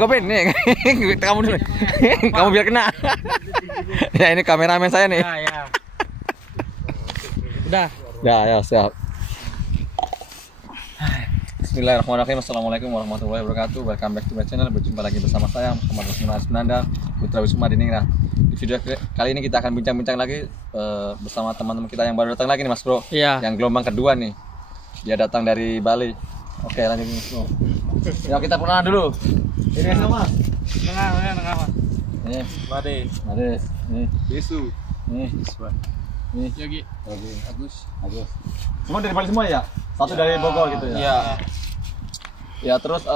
Gopin nih. Kamu dulu. Kamu biar kena. Ya ini kameramen saya nih. Ya. Udah. Ya siap. Bismillahirrahmanirrahim. Assalamualaikum warahmatullahi wabarakatuh. Welcome back to my channel. Berjumpa lagi bersama saya Muhammad Sunanda Putra Wisma Diningrat. Di video kali ini kita akan bincang-bincang lagi bersama teman-teman kita yang baru datang lagi nih Mas Bro. Iya. Yang gelombang kedua nih. Dia datang dari Bali. Oke, lanjut Mas Bro. Ya kita kenalan dulu. Ini sama Mas. Tengah Mas. Nih, Made. nih, Besu. nih, nih. Yogi. Agus. Semua dari Bali semua ya? Satu dari Bogor gitu ya? Iya. Ya terus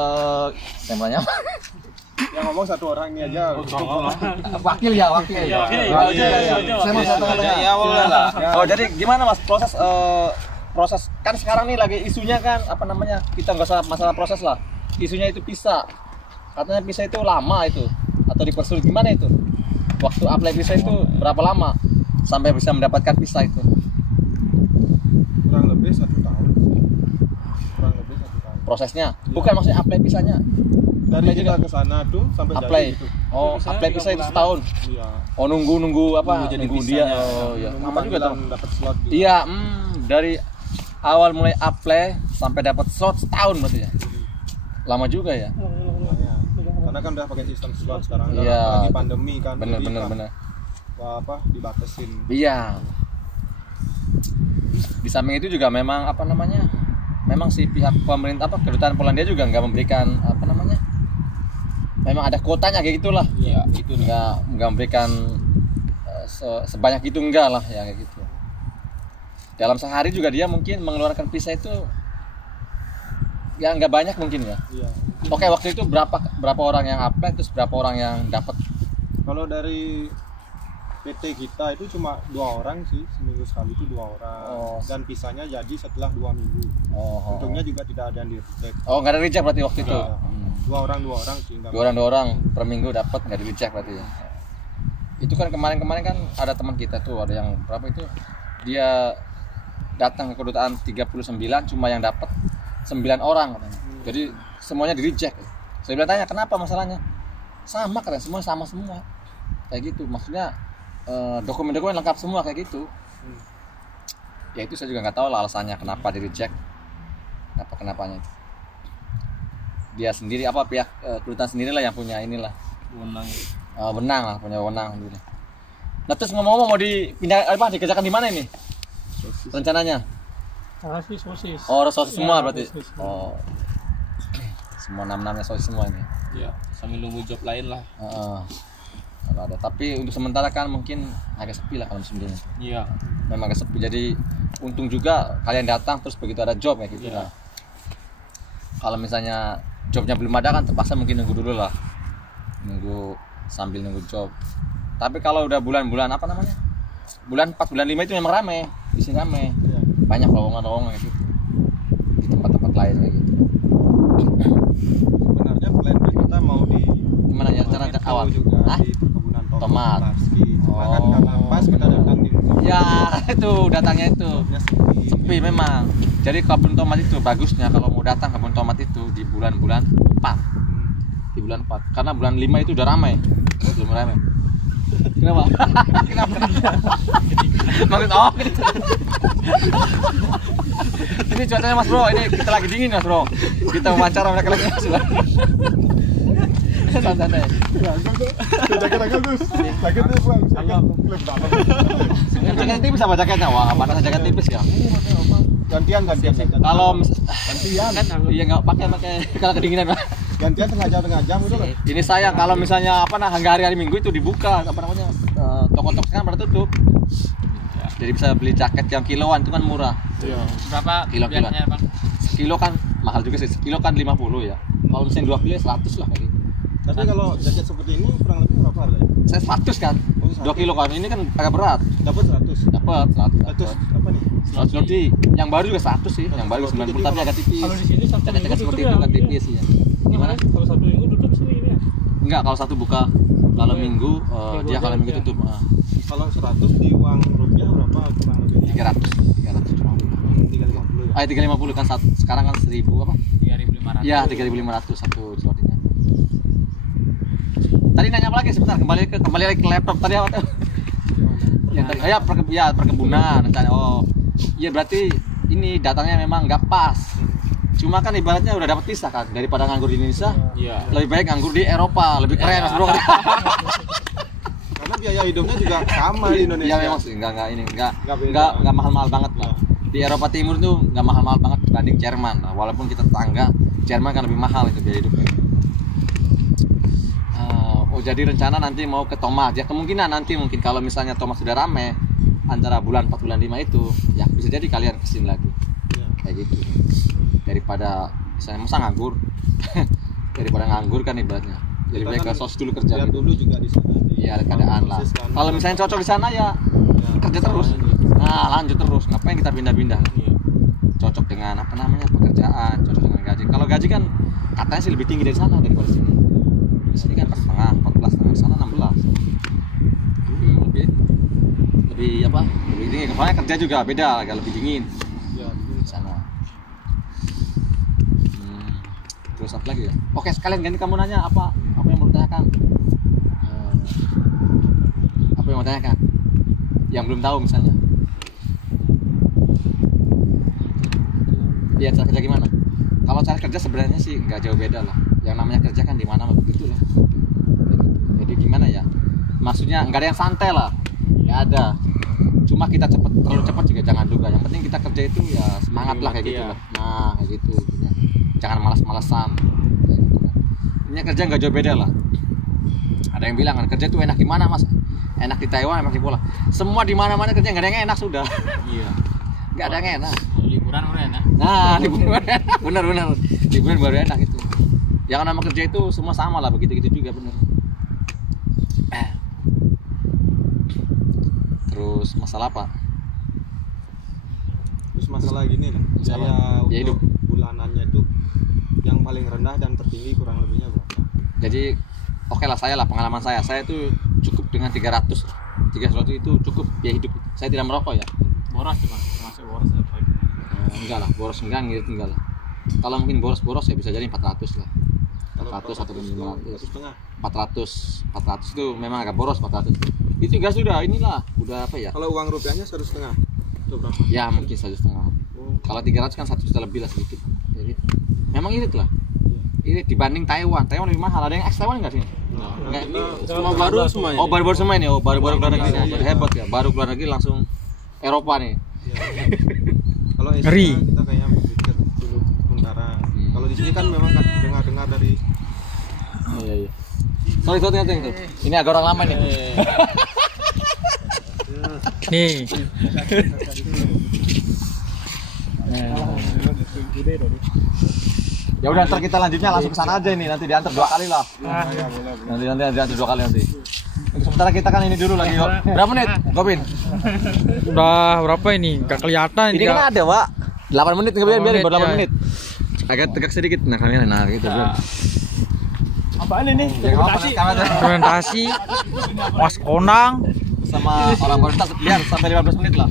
temanya Yang ngomong satu orang ini aja. wakil. Iya. Saya mau satu tanya. Ya boleh lah. Oh jadi gimana Mas proses kan sekarang nih lagi isunya kan apa namanya, kita nggak usah masalah proses lah, isunya itu visa, katanya visa itu lama itu atau dipersulit, gimana itu waktu apply visa itu berapa lama sampai bisa mendapatkan visa itu? Kurang lebih 1 tahun. Prosesnya bukan maksudnya apply visanya, Dari kita ke sana tuh sampai apply jadi gitu. oh apply visa itu setahun. Iya. Oh nunggu apa, jadi nunggu dia. visanya. Oh iya, lama juga tuh. Dapat slot juga. Iya, dari awal mulai apply sampai dapat slot setahun berarti ya. Lama juga ya. Lumayan. Karena kan udah pakai sistem slot sekarang. Iya. Lagi pandemi kan. Bener. Dibatasin. Iya. Di samping itu juga memang apa namanya? Memang si pihak pemerintah kedutaan Polandia juga nggak memberikan apa namanya? Memang ada kuotanya kayak gitulah. Iya, itu Nggak memberikan sebanyak itu, enggak lah ya kayak gitu. Dalam sehari juga dia mungkin mengeluarkan visa itu ya nggak banyak mungkin ya. Iya. Oke, waktu itu berapa orang yang apply, terus berapa orang yang dapat? Kalau dari PT kita itu cuma 2 orang sih, seminggu sekali itu 2 orang. Oh. Dan visanya jadi setelah 2 minggu. Oh. Untungnya juga tidak ada yang di reject. Oh, nggak ada reject berarti waktu itu. Iya. 2 orang sih. Nggak 2 orang per minggu dapat, nggak di reject berarti ya. Itu kan kemarin kan ada teman kita tuh, ada yang berapa itu, dia datang ke kedutaan 39, cuma yang dapat 9 orang katanya. Jadi semuanya di reject. Saya bilang tanya kenapa masalahnya? Sama katanya, semua sama semua. Kayak gitu, maksudnya dokumen-dokumen lengkap semua kayak gitu. Ya itu saya juga nggak tahu lah alasannya kenapa di reject. Kenapanya itu. Dia sendiri apa pihak kedutaan sendiri lah yang punya inilah. Benang lah, punya wewenang gitu. Nah terus ngomong-ngomong mau dipindah dikerjakan di mana ini? Rencananya? Sosis. Oh, sosis semua berarti. Sosis. Oh. Semua nam-namnya sosis semua ini. Iya, sambil nunggu job lain lah. Kalau ada, tapi untuk sementara kan mungkin agak sepi lah kalau musim dingin. Iya. Memang agak sepi, jadi untung juga kalian datang terus begitu ada job ya gitu lah. Kalau misalnya jobnya belum ada kan terpaksa mungkin nunggu dulu lah. Sambil nunggu job. Tapi kalau udah bulan-bulan apa namanya? Bulan 4, bulan 5 itu memang rame. Di sini rame. Iya. Banyak lowongan gitu. Di tempat-tempat lain kayak gitu. Sebenarnya plan kita mau di Gimana ya cara awal? juga Hah? di perkebunan Tomat. Plastik. Cuma kan Oh. karena pas kita datang di Ya, itu datangnya itu. jobnya sepi. Sepi memang. Jadi kebun tomat itu bagusnya kalau mau datang kebun tomat itu di bulan-bulan 4. Di bulan 4. Karena bulan 5 itu udah ramai. Belum ramai. Kenapa? Maksud gitu. Ini cuacanya Mas Bro, ini kita lagi dingin Mas Bro. Kita wawancara mereka lagi Mas Bro. Santai. Jaket bagus. Jaket itu bang. Klub dalam. Jaket tipis apa jaketnya? Wah, mana saya jaket tipis ya? Gantian. Kalau Gantian. iya nggak pakai kalau kedinginan Pak. Gantian tengah jam itu kan. Ini sayang kalau misalnya hari Minggu itu dibuka apa namanya, toko-toko kan pada tutup. Jadi bisa beli jaket yang kiloan itu kan murah. Iya. Berapa Kilo-kiloan. biasanya, Bang? Sekilo kan mahal juga sih. Sekilo kan 50 ya. Kalau misalnya 2 kilo 100 lah kayak gitu. Tapi kalau jaket seperti ini kurang lebih berapa harganya? Saya 100 kan. Oh, 100. 2 kilo kan. Ini kan agak berat. Dapat 100. Dapat 100. 100 apa nih? 100 loti. Yang baru juga 100 sih. Yang baru 90 tapi agak tipis. Kalau di sini Sabtu Jaket-jaket Minggu seperti tutup itu ya. kan tipis ya. Gimana? Kalau Sabtu Minggu tutup sini ini ya. Enggak, kalau satu buka. Kalau Minggu dia kalau Minggu tutup. Kalau 100 di uang rupiah berapa kurang lebih? 300 cuma. 350 ya. 350 kan sekarang kan 1000 apa? 3.500. 3.500. Ya 3.500 satu slotnya. Tadi nanya apa lagi sebentar, kembali lagi ke laptop tadi apa tuh? Yang tadi perkebunan rencana. Oh iya, berarti ini datangnya memang nggak pas. Cuma kan ibaratnya udah dapat visa kan, daripada nganggur di Indonesia. Iya. Lebih baik nganggur di Eropa, lebih keren Mas Bro. Karena biaya hidupnya juga sama di Indonesia. Iya memang sih, enggak beda. mahal-mahal banget lah. Di Eropa Timur tuh nggak mahal-mahal banget dibanding Jerman. Nah, walaupun kita tetangga, Jerman kan lebih mahal itu biaya hidupnya. Jadi rencana nanti mau ke Thomas. Ya kemungkinan nanti mungkin kalau misalnya Thomas sudah rame antara bulan 4 bulan 5 itu, ya bisa jadi kalian kesini lagi. Iya. Kayak gitu. Daripada misalnya masa nganggur. Daripada nganggur kan ibaratnya. Jadi baik ke sos dulu kerja. Lihat Gitu. dulu juga di sana. Iya, ada keadaan lah. Kalau misalnya cocok di sana ya kerja terus. Nah, lanjut terus. Ngapain kita pindah-pindah? Iya. Cocok dengan apa namanya pekerjaan, cocok dengan gaji. Kalau gaji kan katanya sih lebih tinggi dari sana daripada sini. Di sini kan 14,5, sana 16. Lebih apa? Lebih tinggi. Soalnya kerja juga beda, agak lebih dingin Iya. di sana. Terus apa lagi ya? Oke, sekalian ganti kamu nanya apa yang mau ditanyakan? Apa yang mau tanyakan? Yang belum tahu misalnya. Dia cara kerja gimana? Kalau cara kerja sebenarnya sih nggak jauh beda lah. Yang namanya kerja kan di mana begitu lah. Jadi gimana ya? Maksudnya nggak ada yang santai lah, nggak ada. Cuma kita terlalu cepat juga jangan juga. Yang penting kita kerja itu ya semangat lah kayak gitu lah. Nah kayak gitu. Jangan malas-malasan. Ini kerja nggak jauh beda lah. Ada yang bilang kan kerja itu enak di mana mas? Enak di Taiwan, enak di Pola. Semua di mana-mana kerja nggak ada yang enak sudah. Iya. Nggak ada yang enak. Liburan udah enak. Nah, liburan enak, benar. Liburan baru enak itu. Yang nama kerja itu semua sama lah, begitu juga benar. Terus masalah apa? Terus masalah gini lah. Masalah Biaya hidup. untuk bulanannya itu yang paling rendah dan tertinggi kurang lebihnya berapa? Jadi oke lah, saya lah pengalaman saya itu cukup dengan 300 itu cukup biaya hidup. Saya tidak merokok ya. Boros cuma termasuk boros apa gimana? Enggak lah, boros enggak lah. Kalau mungkin boros ya bisa jadi 400 lah. 400 atau 500. 400 itu memang agak boros 400. Itu enggak sudah inilah, udah apa ya? Kalau uang rupiahnya 1,5 itu berapa? Ya mungkin 1,5. Kalau 300 kan 1 juta lebih lah sedikit. Jadi memang irit lah. Irit dibanding Taiwan. Taiwan lebih mahal. Ada yang ex Taiwan enggak sih? Enggak. Ini Semua baru semuanya. Oh, baru semua ini. Oh, baru keluar negeri. Hebat ya. Baru keluar negeri langsung Eropa nih. Kalau Ngeri. kita kayaknya berpikir dulu sementara. Kalau di sini kan memang kan dengar dari Iya. Sorry. Ini agak orang lama nih. Nih. Ya udah, ntar kita lanjutnya langsung ke sana aja ini. Nanti diantar 2 kali lah. Nanti diantar 2 kali nanti. Sementara kita kan ini dulu lagi. Berapa menit, Gopin? Udah berapa ini? Gak kelihatan. Ini kan ada, Pak. 8 menit, biarin baru 8 ya. menit. Agak tegak sedikit nah kamera. Nah, gitu. Apaan ini? Presentasi Mas Konang. Sama orang Komunitas biar sampai 15 menit lah.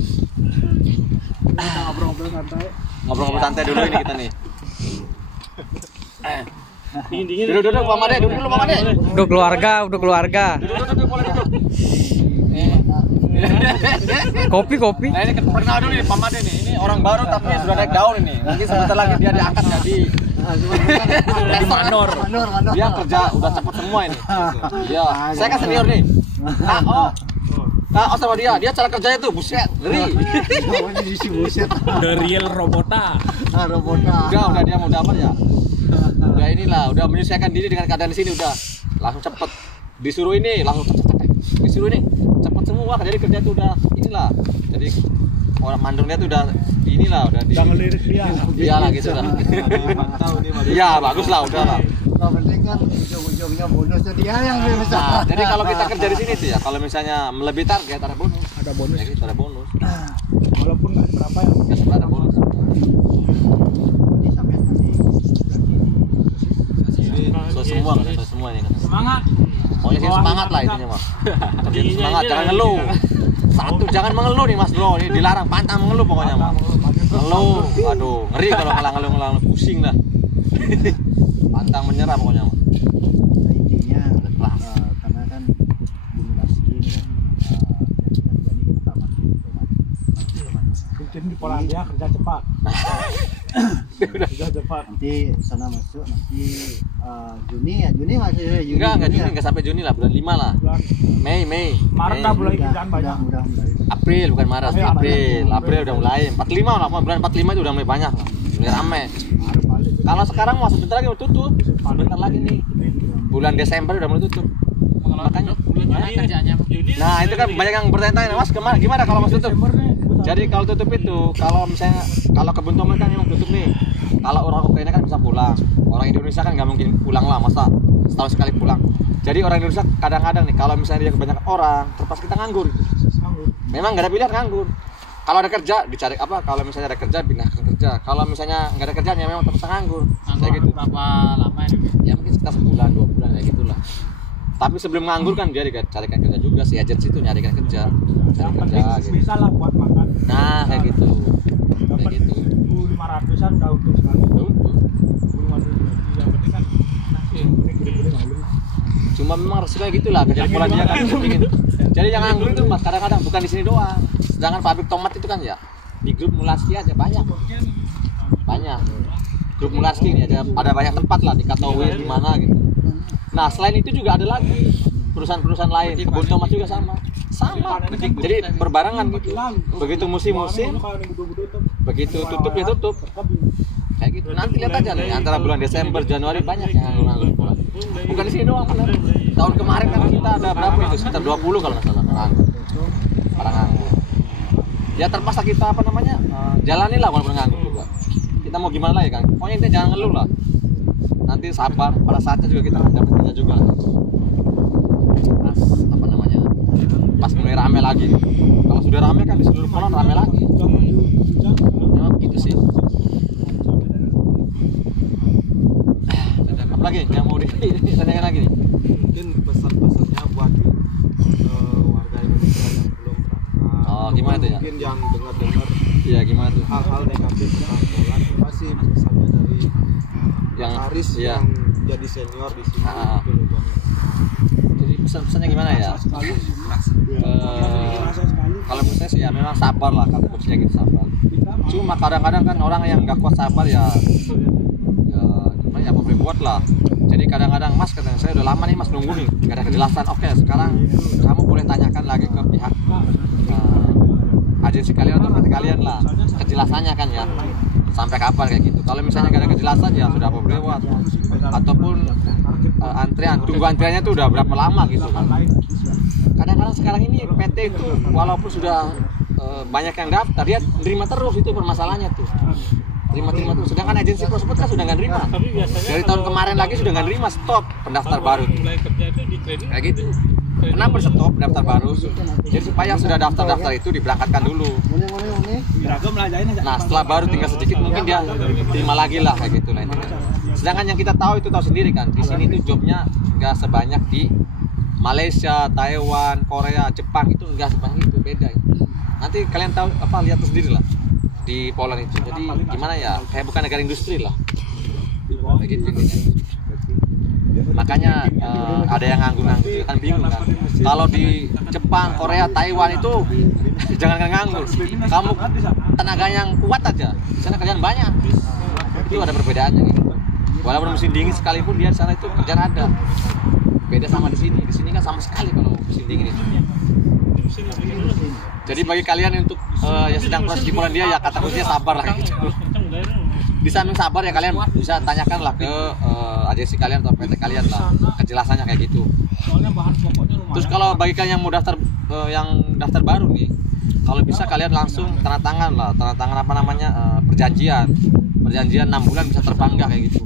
Ngobrol-ngobrol santai dulu ini kita nih. Dingin. Duduk Pak Made, duduk dulu Pak Made. Udah keluarga. Duduk boleh duduk. Kopi. Nah ini kenal dulu nih Pak Made nih. Ini orang baru tapi sudah naik daun ini. Mungkin sebentar lagi dia diangkat jadi Manor. Dia kerja udah cepet semua ini. Iya, saya kan senior nih. Sama dia cara kerjanya tuh buset, ngeri. The real robota. Udah dia mau dapat ya. Udah inilah, udah menyesuaikan diri dengan keadaan di sini udah. Langsung cepet. Disuruh ini, langsung cepet. Disuruh ini, cepet semua. Jadi kerja tuh udah inilah. Jadi orang mandornya tuh udah inilah, udah di. Jangan lirik dia. Iyalah gitu lah. Iya, bagus lah, udah lah. Yang penting kan ujung-ujungnya bonusnya dia yang lebih besar. Nah, jadi kalau kita kerja di sini tuh ya, kalau misalnya melebihi target ada bonus. Ada bonus. Ya, gitu, ada bonus. Walaupun nggak berapa ya. Ya sudah ada bonus. So semua kan, so semua nih kan. Semangat. Pokoknya sih semangat lah intinya mah. Kerja semangat, jangan ngeluh. Satu, jangan mengeluh nih Mas Bro, ini dilarang pantang mengeluh pokoknya mah. Ngeluh, aduh, ngeri kalau ngeluh pusing lah. pantang menyerah pokoknya. Nah, intinya karena kan Bumlaski ini kan jadi kita masih Mungkin di Polandia kerja cepat. Kerja cepat. nanti sana masuk nanti Juni masih Juni. Enggak sampai Juni lah, bulan 5 lah. Bulan Mei. Maret dah mulai kerjaan banyak. Mudah April bukan Maret, April. April udah mulai. 45 lah, bulan 45 itu udah mulai banyak. Mulai rame. Kalau sekarang mau sebentar lagi mau tutup. Sebentar lagi nih. Bulan Desember udah mulai tutup. Makanya kerjanya. nah itu kan banyak yang bertanya-tanya, Mas gimana kalau Mas tutup? Jadi kalau tutup itu, kalau misalnya kalau kebun tomat kan memang tutup nih. Kalau orang Ukraina kan bisa pulang. Orang Indonesia kan nggak mungkin pulang lah, masa setahun sekali pulang. Jadi orang Indonesia kadang-kadang nih kalau misalnya dia kebanyakan orang, terpaksa kita nganggur. Memang nggak ada pilihan nganggur. Kalau ada kerja dicari apa? Kalau misalnya ada kerja pindahkan kerja. Kalau misalnya nggak ada kerjaan ya memang terpaksa nganggur. Kayak gitu. Berapa lama ini? Ya mungkin sekitar sebulan 2 bulan kayak gitulah. Tapi sebelum nganggur kan dia carikan kerja juga, si agensi itu nyarikan kerja, cari kerja gitu. Bisa lah buat makan. Nah kayak gitu, kayak gitu. 1.500-an udah untung sekali. Untung. Yang penting kan nasi gede-gede malu. Cuma memang resikonya gitulah, kerja Polandia kan dingin. Jadi yang nganggur itu Mas kadang-kadang bukan di sini doang. Sedangkan pabrik tomat itu kan ya di grup Mulaski aja banyak. Grup Mulaski ini ada banyak tempat lah di Katowice di mana gitu. Nah selain itu juga ada lagi perusahaan-perusahaan lain, kebun tomat juga sama, jadi berbarengan gitu. Begitu musim-musim, begitu tutup ya tutup, kayak gitu. Nanti lihat aja nih antara bulan Desember Januari banyak yang nganggur. Bukan di sini doang benar. Tahun kemarin kan kita ada berapa itu, sekitar 20 kalau nggak salah orang nganggur. Ya terpaksa kita jalani lah walaupun nganggur juga. Kita mau gimana lagi kan? Pokoknya kita jangan ngeluh lah. Nanti sabar, pada saatnya juga kita akan dapetinnya juga. Pas mulai rame lagi. Kalau sudah rame kan di seluruh Poland rame lagi. Memang begitu sih. Apa lagi yang mau ditanyakan lagi nih? Mungkin pesan-pesannya buat warga Indonesia yang belum berangkat. Oh, gimana tuh ya? Mungkin yang dengar-dengar Iya, gimana tuh? hal-hal negatif tentang Poland. Pasti pesannya dari Yang Haris iya. yang jadi senior di sini. Gitu loh, Bang. Jadi pesan-pesannya gimana ya? Kalau menurut saya sih ya memang sabar lah, kata kuncinya gitu, sabar. Cuma kadang-kadang kan orang yang nggak kuat sabar ya gimana ya, apa boleh buat lah. Jadi kadang-kadang Mas katanya saya udah lama nih Mas nunggu nih nggak ada kejelasan. Oke, sekarang kamu boleh tanyakan lagi ke pihak agensi kalian atau PT kalian lah kejelasannya kan ya, sampai kapan kayak gitu. Kalau misalnya nggak ada kejelasan ya sudah apa boleh buat, ataupun tunggu antriannya tuh udah berapa lama gitu kan. Kadang-kadang sekarang ini PT itu walaupun sudah banyak yang daftar, dia nerima terus, itu permasalahannya tuh. Terima terus. Sedangkan agensi prospek kan sudah nggak nerima. Dari tahun kemarin lagi sudah nggak nerima, stop pendaftar baru. Kayak gitu. Kenapa stop pendaftar baru? Jadi supaya yang sudah daftar itu diberangkatkan dulu. Nah setelah baru tinggal sedikit mungkin dia terima lagi lah kayak gitu lah. Sedangkan yang kita tahu sendiri kan, di sini tuh jobnya nggak sebanyak di Malaysia, Taiwan, Korea, Jepang, itu nggak sebanyak itu, beda. Nanti kalian tahu lihat sendiri lah di Poland itu. Jadi gimana ya, kayak bukan negara industri lah. Kayak gitu. Makanya ada yang nganggur-nganggur kan bingung kan. Kalau di Jepang, Korea, Taiwan itu jangan nganggur. Kamu tenaga yang kuat aja. Di sana kerjaan banyak. Itu ada perbedaannya gitu. Walaupun musim dingin sekalipun dia di sana itu kerjaan ada. Beda sama di sini. Di sini kan sama sekali kalau musim dingin itu. Jadi bagi kalian untuk yang sedang proses di Polandia ya kata kuncinya sabar lah gitu. Di samping sabar ya kalian bisa tanyakan lah ke agensi kalian atau PT kalian lah kejelasannya kayak gitu. Terus kalau bagi kalian yang mau daftar daftar baru nih, kalau bisa kalian langsung tanda tangan perjanjian 6 bulan bisa terbang nggak kayak gitu.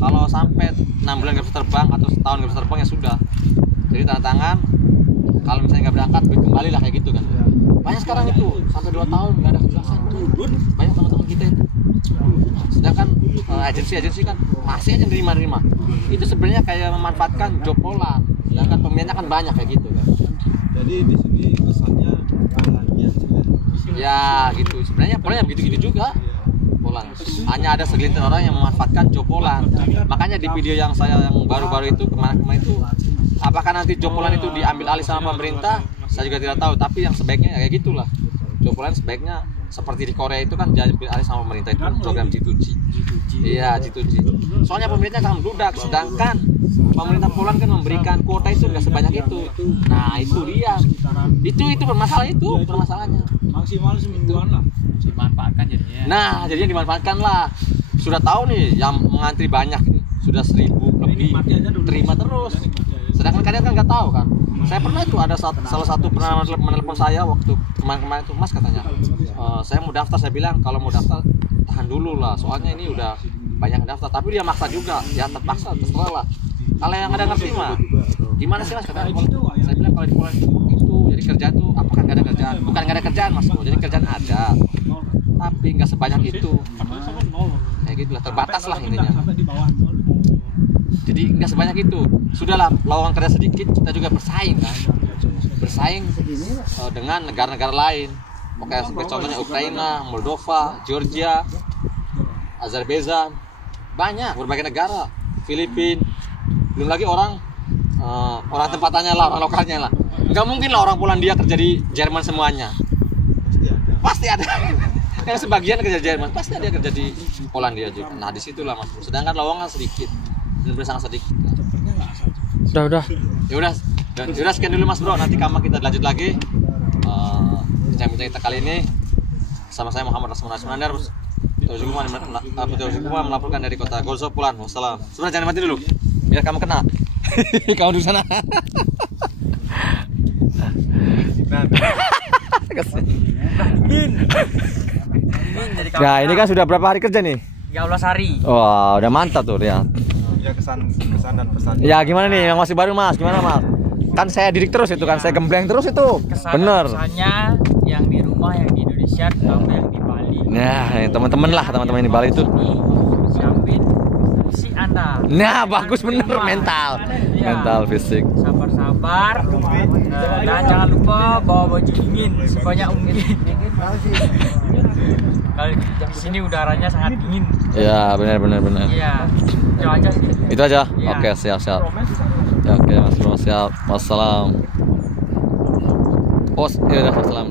Kalau sampai 6 bulan nggak bisa terbang atau setahun nggak bisa terbang ya sudah, jadi tanda tangan. Kalau misalnya nggak berangkat kembali lah kayak gitu kan. Banyak sekarang itu sampai 2 tahun nggak ada kejelasan, banyak teman-teman kita itu. Sedangkan agensi kan masih aja nerima. Itu sebenarnya kayak memanfaatkan job Poland. Sedangkan pemainnya kan banyak kayak gitu kan. Jadi di sini kesannya Polandia ya gitu. Sebenarnya Polandia begitu-gitu juga. jompolan. Hanya ada segelintir orang yang memanfaatkan jompolan. Makanya di video yang saya yang baru-baru itu kemarin itu, apakah nanti jompolan itu diambil alih sama pemerintah? Saya juga tidak tahu. Tapi yang sebaiknya kayak gitulah. Jompolan sebaiknya seperti di Korea itu kan diambil alih sama pemerintah itu program G2G. Iya, G2G. Soalnya pemerintah sangat membludak, sedangkan pemerintah Poland kan memberikan kuota itu nggak sebanyak itu. Nah itu dia. Itu permasalahannya. Maksimal semingguan lah. Dimanfaatkan jadinya. Nah, jadinya dimanfaatkan lah. Sudah tahu nih yang mengantri banyak nih, sudah 1000 lebih, terima terus. Sedangkan kalian kan nggak tahu kan. Saya pernah itu ada salah satu pernah menelpon saya waktu kemarin itu, Mas katanya, saya mau daftar. Saya bilang kalau mau daftar tahan dulu lah, soalnya ini udah banyak daftar. Tapi dia maksa juga, ya terpaksa, terserah lah. Kalau yang ada ngerti mah, gimana sih Mas katanya? Saya bilang kalau di Poland itu jadi kerja tuh, apakah nggak ada kerjaan? Bukan nggak ada kerjaan Mas, jadi kerjaan ada, tapi nggak sebanyak itu. Kayak gitulah, terbatas lah intinya. Jadi nggak sebanyak itu. Sudahlah, lowongan kerja sedikit, kita juga bersaing kan, dengan negara-negara lain. Oke, seperti contohnya Ukraina, Moldova, Georgia, Azerbaijan, banyak berbagai negara, Filipina. Belum lagi orang tempatannya lah, orang lokalnya lah. Nggak mungkin lah orang Polandia kerja di Jerman semuanya. Pasti ada. Yang sebagian kerja di Jerman, pasti ada kerja di Polandia juga. Nah disitulah Mas. Sedangkan lowongan sedikit, benar-benar sangat sedikit. Udah. Ya udah sekian dulu Mas Bro. Nanti kita lanjut lagi. Bincang-bincang kita kali ini sama saya Muhammad Rasman Asmander. Betul melaporkan dari kota Gorzo, Poland. Wassalam. Sebenarnya jangan mati dulu, biar kamu kena. Kamu di sana. Nah ini kan sudah berapa hari kerja nih? 13 hari. Wah udah mantap tuh ya. Ya kesan dan pesan. Ya gimana nih yang masih baru Mas? Gimana Mas? Kan saya didik terus itu kan, saya gembleng terus itu. Bener. Kesannya yang di rumah, yang di Indonesia, terutama yang di Bali. Nah, teman-teman yang di Bali itu. Siapin fisik Anda. Nah, bagus bener mental. Ya. Mental fisik. Sabar. Dan jangan lupa bawa baju dingin sebanyak mungkin. Kalau di sini udaranya sangat dingin. Ya, benar. Iya. Itu aja sih. Itu aja. Ya. Oke, siap. Ya, oke, Mas Bro, siap. Wassalam. Wassalam.